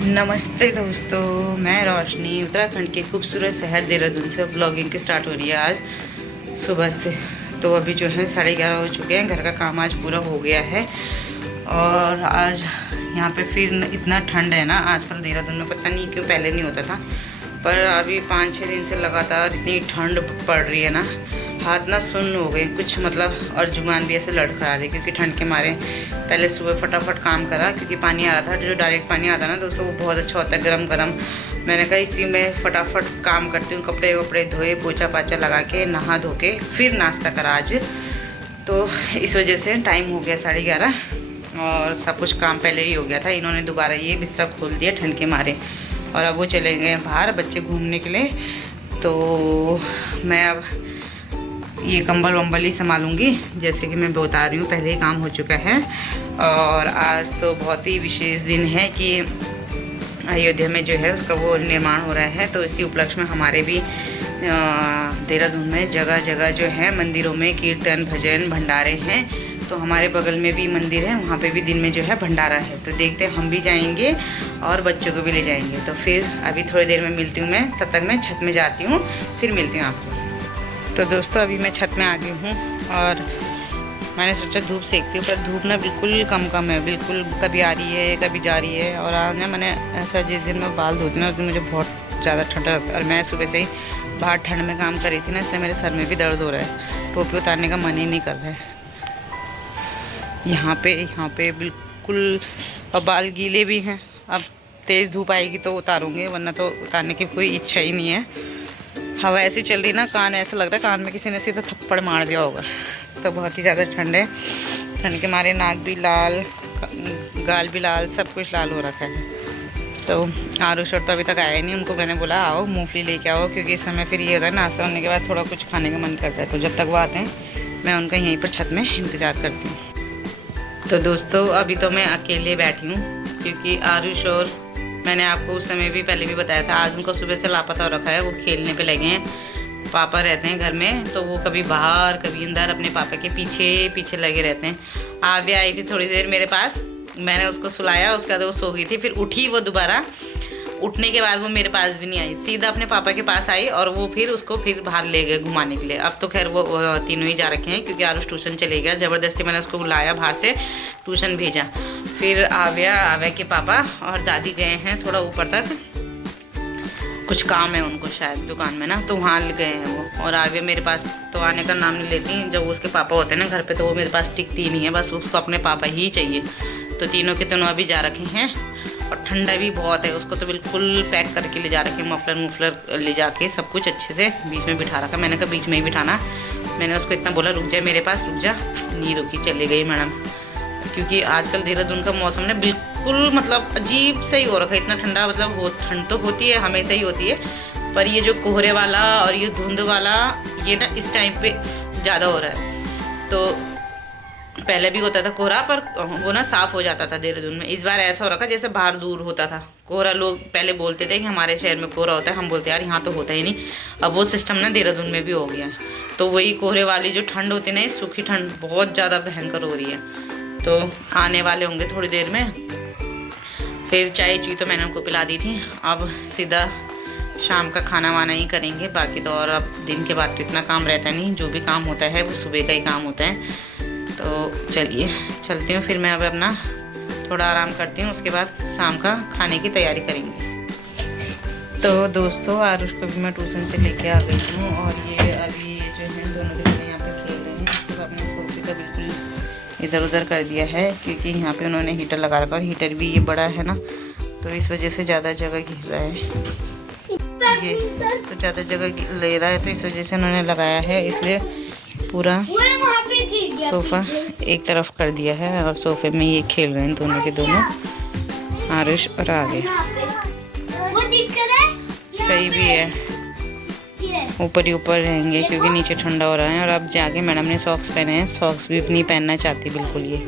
नमस्ते दोस्तों, मैं रोशनी उत्तराखंड के खूबसूरत शहर देहरादून से ब्लॉगिंग की स्टार्ट हो रही है आज सुबह से। तो अभी जो है 11:30 हो चुके हैं। घर का काम आज पूरा हो गया है और आज यहाँ पे फिर इतना ठंड है ना आजकल देहरादून में, पता नहीं क्यों पहले नहीं होता था, पर अभी 5-6 दिन से लगातार इतनी ठंड पड़ रही है ना, हाथ ना सुन्न हो गए कुछ मतलब, और जुबान भी ऐसे लड़खड़ा रही क्योंकि ठंड के मारे। पहले सुबह फटाफट काम करा क्योंकि पानी आ रहा था, जो डायरेक्ट पानी आता ना दोस्तों वो बहुत अच्छा होता है गरम गरम। मैंने कहा इसी में फटाफट काम करती हूँ, कपड़े वपड़े धोए, पोछा पाछा लगा के नहा धो के फिर नाश्ता करा आज। तो इस वजह से टाइम हो गया 11:30 और सब कुछ काम पहले ही हो गया था। इन्होंने दोबारा ये बिस्तर खोल दिया ठंड के मारे और अब वो चले गए बाहर बच्चे घूमने के लिए। तो मैं अब ये कंबल वम्बल ही संभालूंगी, जैसे कि मैं बता रही हूँ पहले ही काम हो चुका है। और आज तो बहुत ही विशेष दिन है कि अयोध्या में जो है उसका वो निर्माण हो रहा है, तो इसी उपलक्ष्य में हमारे भी देहरादून में जगह जगह जो है मंदिरों में कीर्तन भजन भंडारे हैं। तो हमारे बगल में भी मंदिर है, वहाँ पे भी दिन में जो है भंडारा है। तो देखते हैं, हम भी जाएंगे और बच्चों को भी ले जाएंगे। तो फिर अभी थोड़ी देर में मिलती हूँ मैं, तब तक मैं छत में जाती हूँ, फिर मिलती हूँ आपको। तो दोस्तों अभी मैं छत में आ गई हूँ और मैंने सोचा धूप सेकती हूँ, पर धूप ना बिल्कुल कम है, बिल्कुल कभी आ रही है कभी जा रही है। और आज ना मैंने ऐसा जिस दिन मैं बाल धोती हूँ उस दिन मुझे बहुत ज़्यादा ठंड लगता है और मैं सुबह से ही बाहर ठंड में काम कर रही थी ना, इसलिए मेरे सर में भी दर्द हो रहा है। टोपी उतारने का मन ही नहीं कर रहा है यहाँ पे बिल्कुल। और बाल गीले भी हैं, अब तेज़ धूप आएगी तो उतारूँगी, वरना तो उतारने की कोई इच्छा ही नहीं है। हवा ऐसी चल रही ना, कान ऐसा लग रहा है कान में किसी ने सीधा थप्पड़ मार दिया होगा। तो बहुत ही ज़्यादा ठंड है, ठंड के मारे नाक भी लाल, गाल भी लाल, सब कुछ लाल हो रखा है। तो आरुष और तो अभी तक आया नहीं, उनको मैंने बोला आओ मूंगफली लेके आओ, क्योंकि इस समय फिर ये होता है नाश्ता होने के बाद थोड़ा कुछ खाने का मन करता है। तो जब तक वो आते हैं मैं उनका यहीं पर छत में इंतज़ार करती हूँ। तो दोस्तों अभी तो मैं अकेले बैठी हूँ क्योंकि आरुष और मैंने आपको उस समय भी पहले भी बताया था, आज उनको सुबह से लापता हो रखा है, वो खेलने पे लगे हैं। पापा रहते हैं घर में तो वो कभी बाहर कभी अंदर अपने पापा के पीछे पीछे लगे रहते हैं। आव्या आई थी थोड़ी देर मेरे पास, मैंने उसको सुलाया, उसके बाद वो सो गई थी, फिर उठी वो दोबारा। उठने के बाद वो मेरे पास भी नहीं आई, सीधा अपने पापा के पास आई और वो फिर उसको फिर बाहर ले गए घुमाने के लिए। अब तो खैर वो तीनों ही जा रखे हैं क्योंकि आरुष ट्यूशन चले गया, ज़बरदस्ती मैंने उसको बुलाया बाहर से, ट्यूशन भेजा। फिर आव्या के पापा और दादी गए हैं थोड़ा ऊपर तक, कुछ काम है उनको शायद दुकान में ना, तो वहाँ गए हैं वो। और आव्या मेरे पास तो आने का नाम नहीं लेती, जब उसके पापा होते हैं ना घर पे तो वो मेरे पास टिकती नहीं है, बस उसको अपने पापा ही चाहिए। तो तीनों के तीनों अभी जा रखे हैं और ठंडा भी बहुत है, उसको तो बिल्कुल पैक करके ले जा रखे, मफलर ले जाके सब कुछ अच्छे से बीच में बिठा रखा। मैंने कहा बीच में ही बिठाना, मैंने उसको इतना बोला रुक जा मेरे पास, रुक जा, नहीं रुकी, चली गई मैडम। क्योंकि आजकल देहरादून का मौसम ना बिल्कुल मतलब अजीब सा ही हो रखा है, इतना ठंडा, मतलब ठंड तो होती है हमेशा ही होती है, पर ये जो कोहरे वाला और ये धुंध वाला ये ना इस टाइम पे ज़्यादा हो रहा है। तो पहले भी होता था कोहरा, पर वो ना साफ़ हो जाता था देहरादून में। इस बार ऐसा हो रखा जैसे बाहर दूर होता था कोहरा। लोग पहले बोलते थे कि हमारे शहर में कोहरा होता है, हम बोलते यार यहाँ तो होता ही नहीं। अब वो सिस्टम ना देहरादून में भी हो गया है। तो वही कोहरे वाली जो ठंड होती है ना, सूखी ठंड बहुत ज़्यादा भयंकर हो रही है। तो आने वाले होंगे थोड़ी देर में, फिर चाय चुई तो मैंने उनको पिला दी थी। अब सीधा शाम का खाना वाना ही करेंगे, बाकी तो और अब दिन के बाद तो इतना काम रहता नहीं, जो भी काम होता है वो सुबह का ही काम होता है। तो चलिए चलती हूँ, फिर मैं अब अपना थोड़ा आराम करती हूँ, उसके बाद शाम का खाने की तैयारी करेंगे। तो दोस्तों आरुष को भी मैं ट्यूशन से लेके आ गई हूँ और ये अभी जो है दोनों दिन यहाँ पे खेल रहे हैं। तो अपने सोफे का बिल्कुल इधर उधर कर दिया है क्योंकि यहाँ पे उन्होंने हीटर लगा रखा, और हीटर भी ये बड़ा है ना, तो इस वजह से ज़्यादा जगह घेर रहा है, ये तो ज़्यादा जगह ले रहा है, तो इस वजह से उन्होंने लगाया है। इसलिए पूरा सोफ़ा एक तरफ कर दिया है और सोफे में ये खेल रहे हैं दोनों के दोनों, आरुष और आगे। सही भी है, ऊपर ही ऊपर रहेंगे क्योंकि नीचे ठंडा हो रहा है। और अब जाके मैडम ने सॉक्स पहने हैं, सॉक्स भी नहीं पहनना चाहती बिल्कुल। ये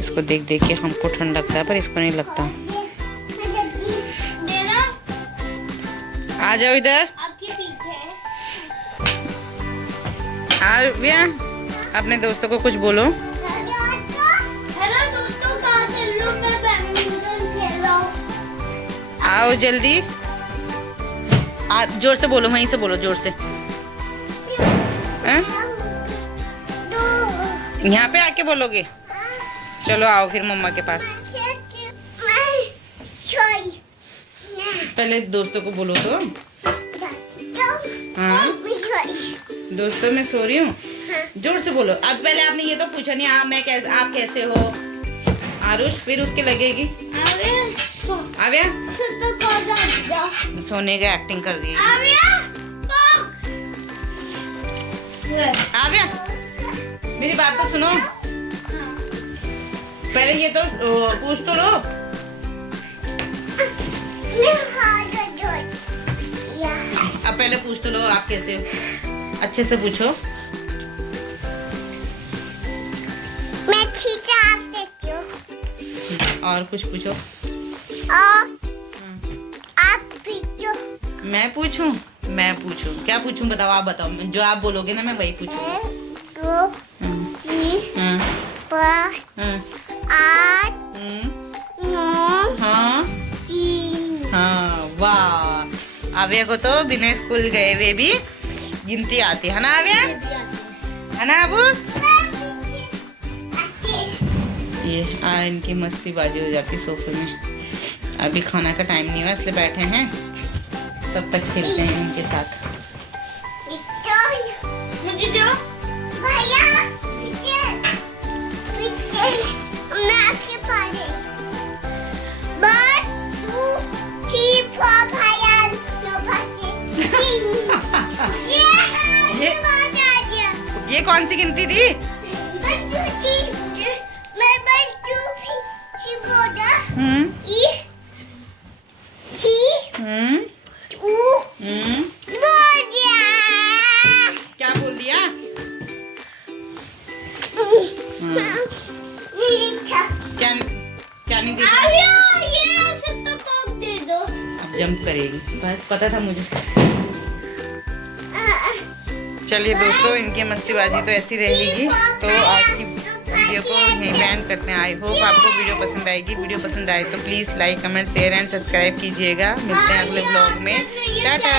इसको देख देख के हमको ठंड लगता है पर इसको नहीं लगता। आ जाओ इधर, आर्या अपने दोस्तों को कुछ बोलो। हेलो दोस्तों, कहाँ चल रहे हो? मैं बैडमिंटन खेल रहा हूँ। आओ जल्दी। जोर से बोलो, वहीं से बोलो जोर से। यहाँ पे आके बोलोगे? चलो आओ फिर मम्मा के पास। पहले दोस्तों को बोलो तो। हाँ दोस्तों मैं सो रही हूँ। जोर से बोलो। अब पहले आपने ये तो पूछा नहीं आप कैसे हो आरुष, फिर उसके लगेगी आव्या सोने का एक्टिंग कर रही है आव्या। मेरी बात तो सुनो, पहले ये तो पूछ तो लो। अब पहले पूछ तो लो आप कैसे हो, अच्छे से पूछो। मैं ठीक आप देती हूँ। और कुछ पूछो। आप पूछो। मैं पूछूं? मैं पूछूं? क्या पूछूं बताओ, आप बताओ। जो आप बोलोगे ना मैं वही पूछूंगी। 1 2 3 4 8 9 हाँ 3। हाँ वाह, आव्या को तो बिना स्कूल गए हुए भी गिनती आती है ना आव्या, है ना अबू? ये इनकी मस्ती बाजी हो जाती सोफे में। अभी खाना का टाइम नहीं हुआ इसलिए बैठे हैं, तब तक खेलते हैं इनके साथ। ये कौन सी गिनती थी? क्या बोल दिया? क्या क्या नहीं देखा? दे दो। अब जंप करेगी, बस पता था मुझे। चलिए दोस्तों, इनकी मस्तीबाजी तो ऐसी रहेगी। तो आज की वीडियो को यहीं बैन करते हैं। आई होप आपको वीडियो पसंद आएगी। वीडियो पसंद आए तो please like comment share and subscribe कीजिएगा। मिलते हैं अगले ब्लॉग में। टाटा।